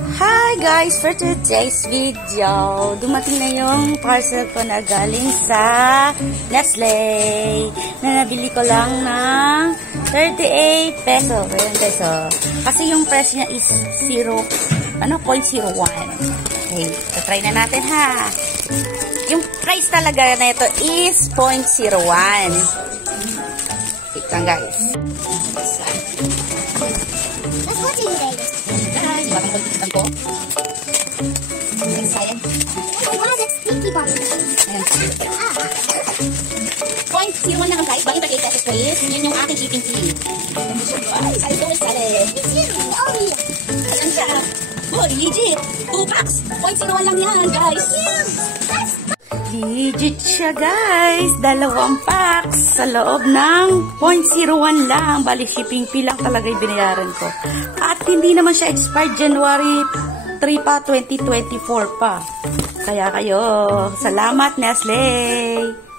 Hi guys! For today's video, dumating na yung parcel ko na galing sa Nestle na nabili ko lang ng 38 peso. Kasi yung price niya is 0.01. Okay, try na natin ha. Yung price talaga na ito is 0.01. Wait lang guys. Batang ko. Excited. Point 01 lang ang price. Bali 38 pesos please. Yun yung aking shipping fee. Ay, I'm so excited. Ayan siya. Oh, legit. 2 packs. Point 01 lang yan, guys. Legit siya, guys. 2 packs sa loob ng 0.01 lang. Bali, shipping fee lang talaga yung binayaran ko. At hindi naman siya expired January 3 pa, 2024 pa. Kaya kayo, salamat Nestle!